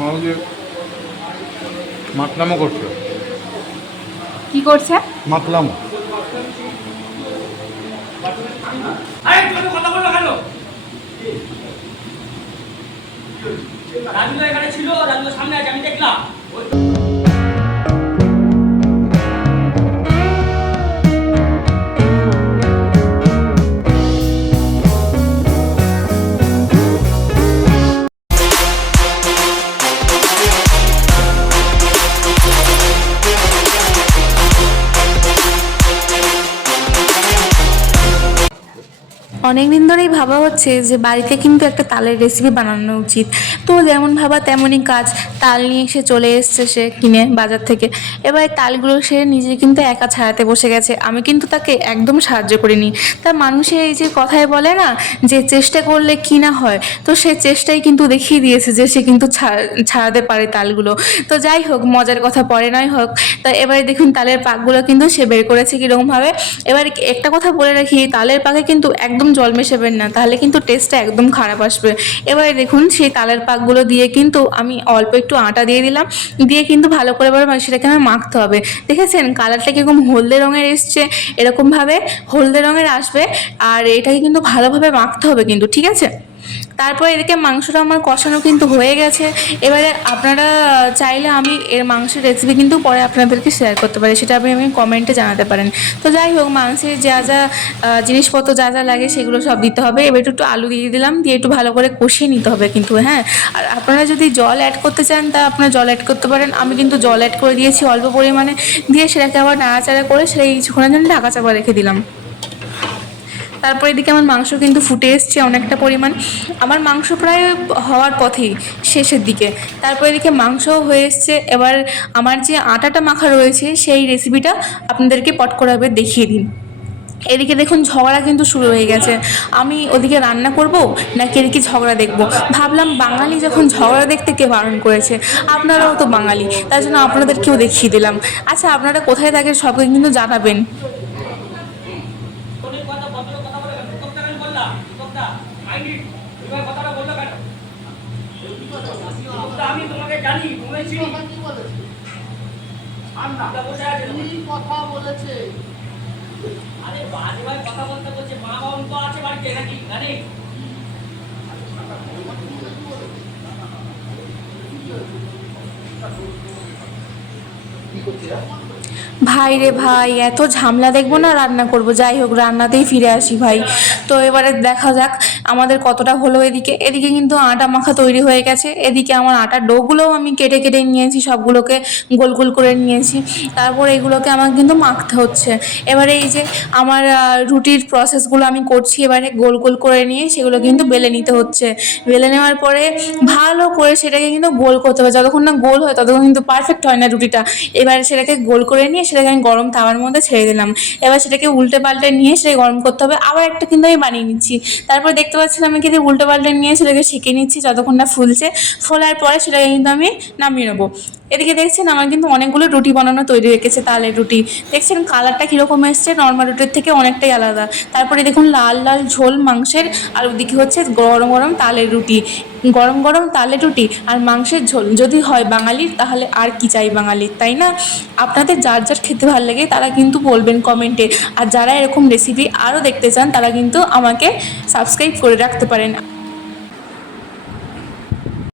আমাকে মাতলামো করছে। কি করছে? মাতলামো আরে তুমি কথা বলল কেন? রাজু এখানে ছিল রাজু সামনে আছে আমি দেখলাম। অনেক দিন ধরেই ভাবা হচ্ছে যে বাড়িতে কিন্তু একটা তালের রেসিপি বানানো উচিত। তো যেমন ভাবা তেমনই কাজ। তাল নিয়ে এসে চলে এসছে সে কিনে বাজার থেকে। এবার তালগুলো সে নিজে কিন্তু একা ছাড়াতে বসে গেছে। আমি কিন্তু তাকে একদম সাহায্য করিনি। তা মানুষের এই যে কথায় বলে না যে চেষ্টা করলে কি না হয়, তো সে চেষ্টাই কিন্তু দেখিয়ে দিয়েছে যে সে কিন্তু ছাড়াতে পারে তালগুলো। তো যাই হোক, মজার কথা পরে নয় হোক। তা এবারে দেখুন তালের পাকগুলো কিন্তু সে বের করেছে কীরকমভাবে। এবার একটা কথা বলে রাখি, তালের পাকে কিন্তু একদম জল মেশাবেন না, তাহলে কিন্তু টেস্টটা একদম খারাপ আসবে। এবারে দেখুন সেই তালের পাকগুলো দিয়ে কিন্তু আমি অল্প একটু আটা দিয়ে দিলাম। দিয়ে কিন্তু ভালো করে এবার সেটাকে আমার মাখতে হবে। দেখেছেন? কালারটা কীরকম হলদে রঙের এসছে, এরকমভাবে হলদে রঙের আসবে, আর এটাকে কিন্তু ভালোভাবে মাখতে হবে কিন্তু, ঠিক আছে? তারপর এদিকে মাংসটা আমার কষানো কিন্তু হয়ে গেছে। এবারে আপনারা চাইলে আমি এর মাংসের রেসিপি কিন্তু পরে আপনাদেরকে শেয়ার করতে পারি, সেটা আপনি আমি কমেন্টে জানাতে পারেন। তো যাই হোক, মাংসের যা যা জিনিসপত্র যা যা লাগে সেগুলো সব দিতে হবে। এবার একটু আলু দিয়ে দিলাম, দিয়ে একটু ভালো করে কষিয়ে নিতে হবে কিন্তু হ্যাঁ। আর আপনারা যদি জল অ্যাড করতে চান, তা আপনারা জল অ্যাড করতে পারেন। আমি কিন্তু জল অ্যাড করে দিয়েছি অল্প পরিমাণে। দিয়ে সেটাকে আবার নাড়াচাড়া করে সেই কিছুক্ষণের জন্য ঢাকা চাপা রেখে দিলাম। তারপর এদিকে আমার মাংস কিন্তু ফুটে এসছে অনেকটা পরিমাণ। আমার মাংস প্রায় হওয়ার পথেই শেষের দিকে। তারপর এদিকে মাংসও হয়ে এসছে। এবার আমার যে আটাটা মাখা রয়েছে, সেই রেসিপিটা আপনাদেরকে পট করে এবার দেখিয়ে দিন। এদিকে দেখুন, ঝগড়া কিন্তু শুরু হয়ে গেছে। আমি ওদিকে রান্না করব নাকি এদিকে ঝগড়া দেখব? ভাবলাম বাঙালি যখন ঝগড়া দেখতে কে বারণ করেছে? আপনারাও তো বাঙালি, তার জন্য আপনাদেরকেও দেখিয়ে দিলাম। আচ্ছা আপনারা কোথায় থাকেন সবকে কিন্তু জানাবেন তোদের কথা ভদ্র কথা বলে কেন তোকে আমি বললাম তোকটা মাইন্ড তুমি কথাটা বলল কেন? আমি তোমাকে জানি তুমি চিনি। কথা বলেছে? আরে বাজে ভাই কথা বলতে বলছে মা বাবা তো আছে বাড়িতে নাকি? জানি। ভাই রে ভাই, এত ঝামলা দেখব না রান্না করব। যাই হোক, রান্নাতেই ফিরে আসি ভাই। তো এবারে দেখা যাক আমাদের কতটা হলো এদিকে। এদিকে কিন্তু আটা মাখা তৈরি হয়ে গেছে। এদিকে আমার আটার ডোগুলোও আমি কেটে কেটে নিয়েছি, সবগুলোকে গোল গোল করে নিয়েছি। তারপর এগুলোকে আমার কিন্তু মাখতে হচ্ছে। এবারে এই যে আমার রুটির প্রসেসগুলো আমি করছি, এবারে গোল গোল করে নিয়ে সেগুলো কিন্তু বেলে নিতে হচ্ছে। বেলে নেওয়ার পরে ভালো করে সেটাকে কিন্তু গোল করতে হবে। যতক্ষণ না গোল হয়, ততক্ষণ কিন্তু পারফেক্ট হয় না রুটিটা। এবারে সেটাকে গোল করে নিয়ে সেটাকে আমি গরম তাওয়ার মধ্যে ছেড়ে দিলাম। এবার সেটাকে উল্টে পাল্টে নিয়ে সেটাকে গরম করতে হবে। আবার একটা কিন্তু আমি বানিয়ে নিচ্ছি। তারপর দেখতে পাচ্ছিলাম আমি কিন্তু উল্টে পাল্টে নিয়ে সেটাকে সেঁকে নিচ্ছি যতক্ষণ না ফুলছে। ফোলার পরে সেটাকে কিন্তু আমি নামিয়ে নেব। এদিকে দেখছেন আমার কিন্তু অনেকগুলো রুটি বানানো তৈরি রেখেছে তালের রুটি। দেখছেন কালারটা কীরকম এসছে? নর্মাল রুটির থেকে অনেকটাই আলাদা। তারপরে দেখুন লাল লাল ঝোল মাংসের, আর ওদিকে হচ্ছে গরম গরম তালের রুটি। গরম গরম তালের রুটি আর মাংসের ঝোল। যদি হয় বাঙালির, তাহলে আর কি চাই বাঙালির, তাই না? আপনাদের যার যার খেতে ভালো লাগে, তারা কিন্তু বলবেন কমেন্টে। আর যারা এরকম রেসিপি আরও দেখতে চান, তারা কিন্তু আমাকে সাবস্ক্রাইব করে রাখতে পারেন।